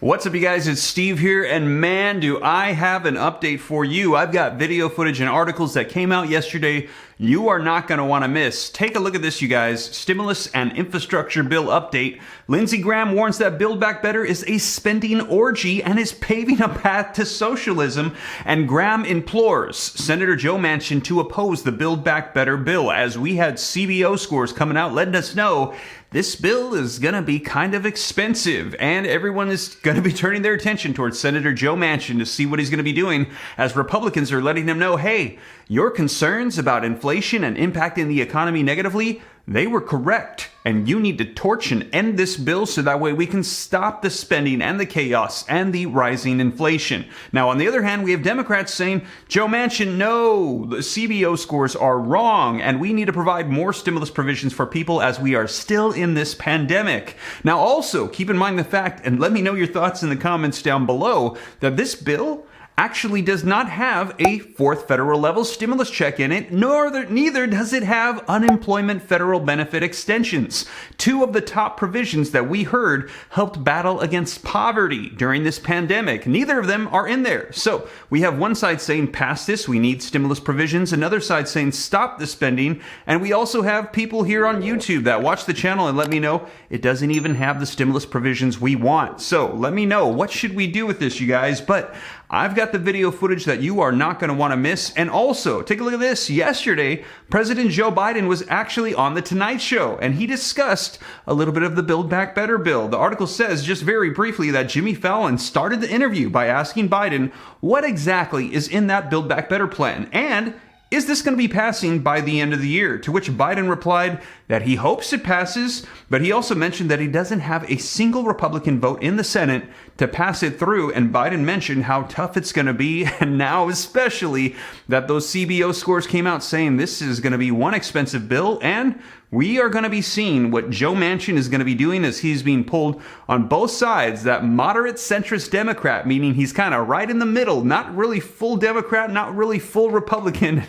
What's up, you guys? It's Steve here, and man, do I have an update for you. I've got video footage and articles that came out yesterday you are not going to want to miss. Take a look at this, you guys. Stimulus and infrastructure bill update. Lindsey Graham warns that Build Back Better is a spending orgy and is paving a path to socialism. And Graham implores Senator Joe Manchin to oppose the Build Back Better bill, as we had CBO scores coming out letting us know this bill is going to be kind of expensive, and everyone is going to be turning their attention towards Senator Joe Manchin to see what he's going to be doing, as Republicans are letting him know, hey, your concerns about inflation and impacting the economy negatively, they were correct, and you need to torch and end this bill so that way we can stop the spending and the chaos and the rising inflation. Now, on the other hand, we have Democrats saying, Joe Manchin, no, the CBO scores are wrong, and we need to provide more stimulus provisions for people as we are still in this pandemic. Now, also, keep in mind the fact, and let me know your thoughts in the comments down below, that this bill actually does not have a fourth federal level stimulus check in it, neither does it have unemployment federal benefit extensions. Two of the top provisions that we heard helped battle against poverty during this pandemic. Neither of them are in there. So we have one side saying pass this, we need stimulus provisions, another side saying stop the spending, and we also have people here on YouTube that watch the channel and let me know it doesn't even have the stimulus provisions we want. So let me know, what should we do with this, you guys? But I've got the video footage that you are not going to want to miss. And also, take a look at this. Yesterday, President Joe Biden was actually on The Tonight Show, and he discussed a little bit of the Build Back Better bill. The article says, just very briefly, that Jimmy Fallon started the interview by asking Biden what exactly is in that Build Back Better plan, and is this going to be passing by the end of the year? To which Biden replied that he hopes it passes, but he also mentioned that he doesn't have a single Republican vote in the Senate to pass it through, and Biden mentioned how tough it's going to be, and now especially that those CBO scores came out saying this is going to be one expensive bill, and we are going to be seeing what Joe Manchin is going to be doing as he's being pulled on both sides, that moderate centrist Democrat, meaning he's kind of right in the middle, not really full Democrat, not really full Republican.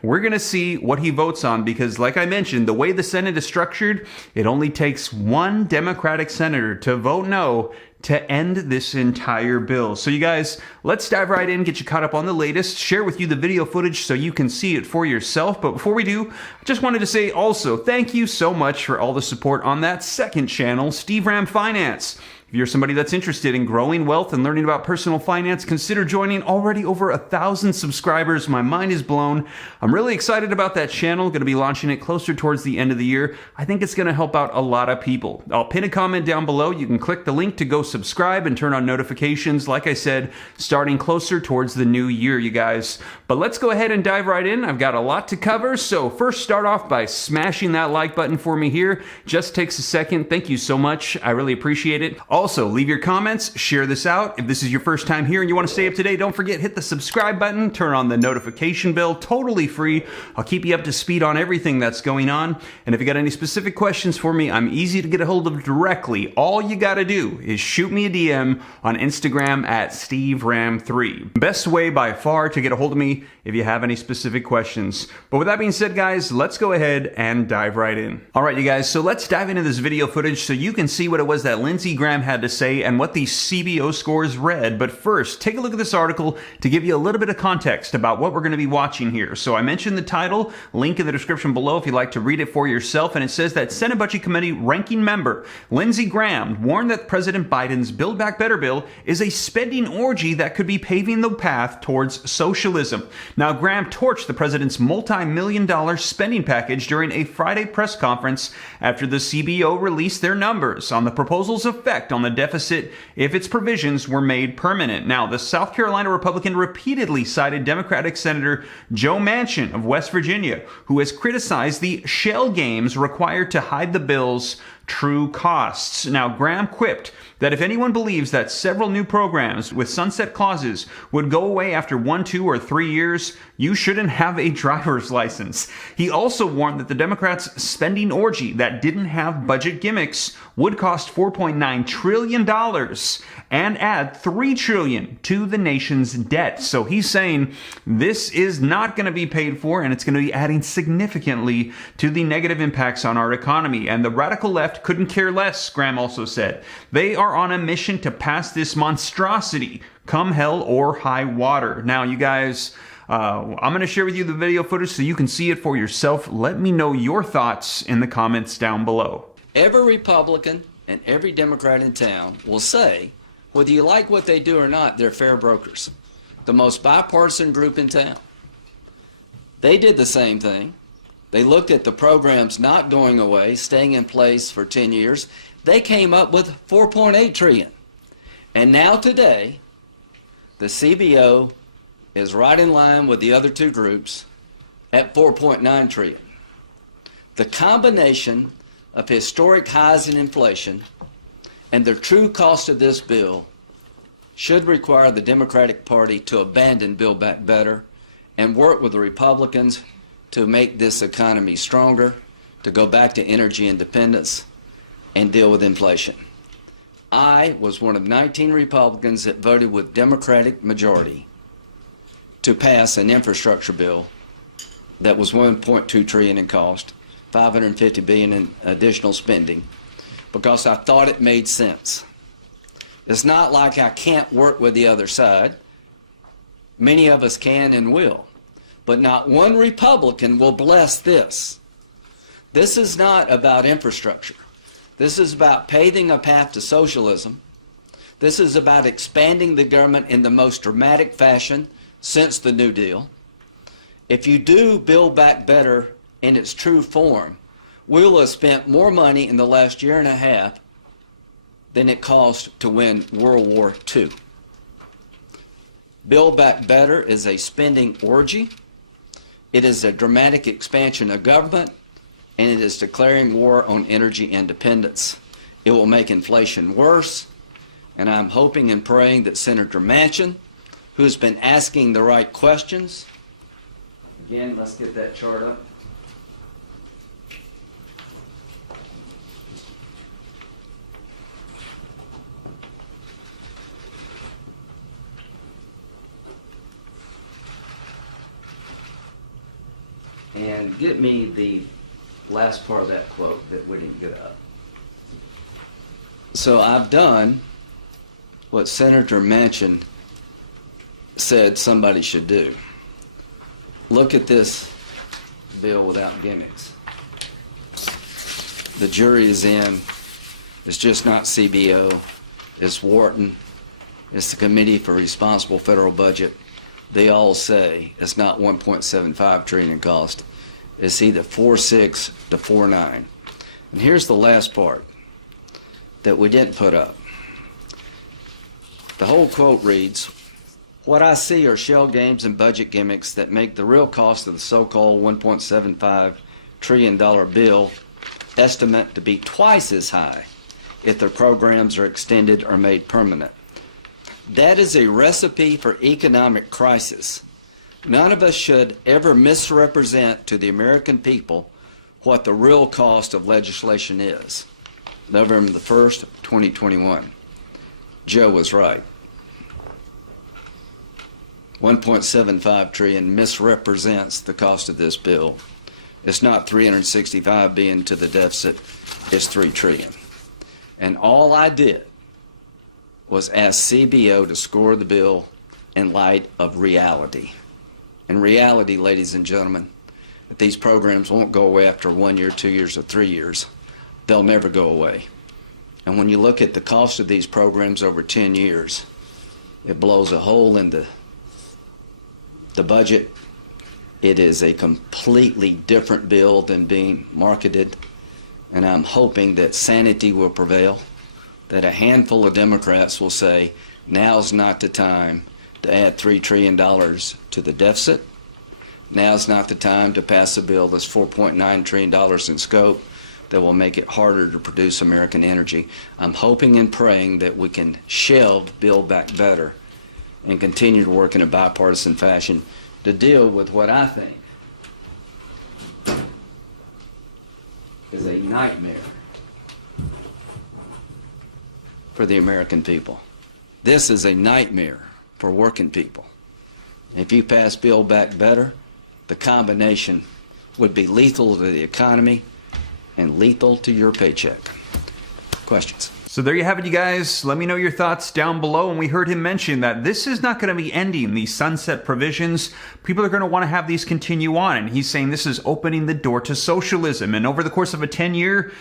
We're going to see what he votes on, because like I mentioned, the way the Senate is structured, it only takes one Democratic senator to vote no to end this entire bill. So you guys, let's dive right in, get you caught up on the latest, share with you the video footage so you can see it for yourself. But before we do, I just wanted to say also, thank you so much for all the support on that second channel, Steve Ram Finance. If you're somebody that's interested in growing wealth and learning about personal finance, consider joining. Already over 1,000 subscribers. My mind is blown. I'm really excited about that channel. Going to be launching it closer towards the end of the year. I think it's going to help out a lot of people. I'll pin a comment down below. You can click the link to go subscribe and turn on notifications. Like I said, starting closer towards the new year, you guys. But let's go ahead and dive right in. I've got a lot to cover. So first, start off by smashing that like button for me here. Just takes a second. Thank you so much. I really appreciate it. Also, leave your comments, share this out. If this is your first time here and you want to stay up to date, don't forget, hit the subscribe button, turn on the notification bell, totally free. I'll keep you up to speed on everything that's going on. And if you got any specific questions for me, I'm easy to get a hold of directly. All you got to do is shoot me a DM on Instagram at SteveRam3. Best way by far to get a hold of me if you have any specific questions. But with that being said, guys, let's go ahead and dive right in. All right, you guys, so let's dive into this video footage so you can see what it was that Lindsey Graham had to say and what these CBO scores read. But first, take a look at this article to give you a little bit of context about what we're going to be watching here. So I mentioned the title, link in the description below if you'd like to read it for yourself, and it says that Senate Budget Committee ranking member Lindsey Graham warned that President Biden's Build Back Better bill is a spending orgy that could be paving the path towards socialism. Now, Graham torched the president's multi-million-dollar spending package during a Friday press conference after the CBO released their numbers on the proposal's effect on the deficit if its provisions were made permanent. Now, the South Carolina Republican repeatedly cited Democratic Senator Joe Manchin of West Virginia, who has criticized the shell games required to hide the bill's true costs. Now, Graham quipped that if anyone believes that several new programs with sunset clauses would go away after 1, 2, or 3 years, you shouldn't have a driver's license. He also warned that the Democrats' spending orgy that didn't have budget gimmicks would cost $4.9 trillion and add $3 trillion to the nation's debt. So he's saying this is not going to be paid for, and it's going to be adding significantly to the negative impacts on our economy. And the radical left left couldn't care less, Graham also said. They are on a mission to pass this monstrosity, come hell or high water. Now, you guys, I'm going to share with you the video footage so you can see it for yourself. Let me know your thoughts in the comments down below. Every Republican and every Democrat in town will say, whether you like what they do or not, they're fair brokers. The most bipartisan group in town. They did the same thing. They looked at the programs not going away, staying in place for 10 years. They came up with $4.8 trillion. And now today, the CBO is right in line with the other two groups at $4.9 trillion. The combination of historic highs in inflation and the true cost of this bill should require the Democratic Party to abandon Build Back Better and work with the Republicans to make this economy stronger, to go back to energy independence, and deal with inflation. I was one of 19 Republicans that voted with Democratic majority to pass an infrastructure bill that was $1.2 trillion in cost, $550 billion in additional spending, because I thought it made sense. It's not like I can't work with the other side. Many of us can and will. But not one Republican will bless this. This is not about infrastructure. This is about paving a path to socialism. This is about expanding the government in the most dramatic fashion since the New Deal. If you do Build Back Better in its true form, we will have spent more money in the last year and a half than it cost to win World War II. Build Back Better is a spending orgy. It is a dramatic expansion of government, and it is declaring war on energy independence. It will make inflation worse, and I'm hoping and praying that Senator Manchin, who's been asking the right questions, again, let's get that chart up. And get me the last part of that quote that we didn't get up. So I've done what Senator Manchin said somebody should do. Look at this bill without gimmicks. The jury is in. It's just not CBO. It's Wharton. It's the Committee for Responsible Federal Budget. They all say it's not 1.75 trillion in cost. It's either 4.6 to 4.9. And here's the last part that we didn't put up. The whole quote reads, "What I see are shell games and budget gimmicks that make the real cost of the so-called $1.75 trillion bill estimate to be twice as high if the programs are extended or made permanent. That is a recipe for economic crisis. None of us should ever misrepresent to the American people what the real cost of legislation is." November the 1st, 2021. Joe was right. 1.75 trillion misrepresents the cost of this bill. It's not 365 billion to the deficit, it's 3 trillion. And all I did was ask CBO to score the bill in light of reality. And reality, ladies and gentlemen, that these programs won't go away after 1 year, 2 years, or 3 years. They'll never go away. And when you look at the cost of these programs over 10 years, it blows a hole in the budget. It is a completely different bill than being marketed. And I'm hoping that sanity will prevail, that a handful of Democrats will say, now's not the time to add $3 trillion to the deficit. Now's not the time to pass a bill that's $4.9 trillion in scope that will make it harder to produce American energy. I'm hoping and praying that we can shelve Build Back Better and continue to work in a bipartisan fashion to deal with what I think is a nightmare for the American people. This is a nightmare for working people. If you pass Build Back Better, the combination would be lethal to the economy and lethal to your paycheck. Questions? So there you have it, you guys. Let me know your thoughts down below. And we heard him mention that this is not going to be ending these sunset provisions. People are going to want to have these continue on. And he's saying this is opening the door to socialism. And over the course of a 10-year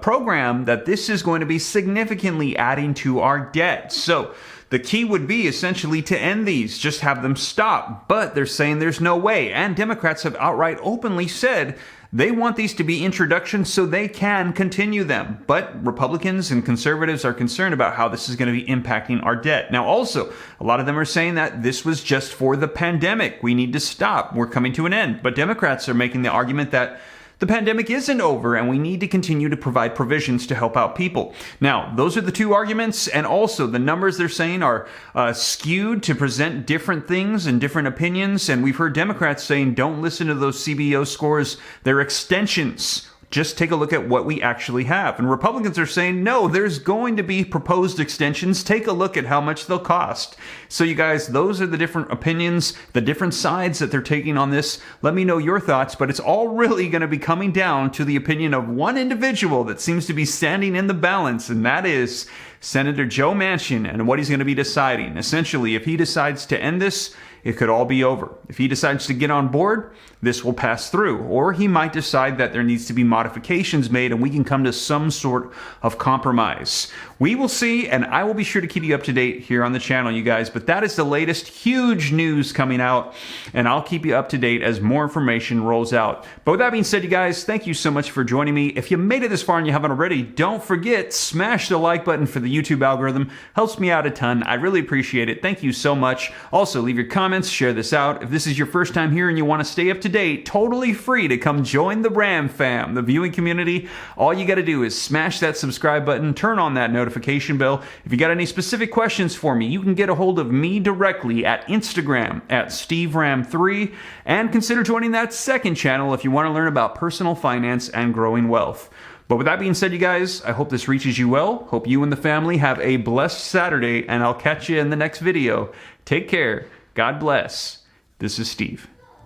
program, that this is going to be significantly adding to our debt. So the key would be essentially to end these, just have them stop. But they're saying there's no way. And Democrats have outright openly said they want these to be introductions so they can continue them. But Republicans and conservatives are concerned about how this is going to be impacting our debt. Now, also, a lot of them are saying that this was just for the pandemic. We need to stop. We're coming to an end. But Democrats are making the argument that the pandemic isn't over and we need to continue to provide provisions to help out people. Now, those are the two arguments, and also the numbers they're saying are skewed to present different things and different opinions. And we've heard Democrats saying, don't listen to those CBO scores, they're extensions. Just take a look at what we actually have. And Republicans are saying, no, there's going to be proposed extensions. Take a look at how much they'll cost. So you guys, those are the different opinions, the different sides that they're taking on this. Let me know your thoughts, but it's all really going to be coming down to the opinion of one individual that seems to be standing in the balance, and that is Senator Joe Manchin and what he's going to be deciding. Essentially, if he decides to end this, it could all be over. If he decides to get on board, this will pass through. Or he might decide that there needs to be modifications made and we can come to some sort of compromise. We will see, and I will be sure to keep you up to date here on the channel, you guys. But that is the latest huge news coming out, and I'll keep you up to date as more information rolls out. But with that being said, you guys, thank you so much for joining me. If you made it this far and you haven't already, don't forget, smash the like button for the YouTube algorithm. Helps me out a ton. I really appreciate it. Thank you so much. Also, leave your comments, share this out. If this is your first time here and you want to stay up to date, totally free to come join the Ram fam, the viewing community. All you got to do is smash that subscribe button, turn on that notification bell. If you got any specific questions for me, you can get a hold of me directly at Instagram at SteveRam3, and consider joining that second channel if you want to learn about personal finance and growing wealth. But with that being said, you guys, I hope this reaches you well. Hope you and the family have a blessed Saturday, and I'll catch you in the next video. Take care. God bless. This is Steve.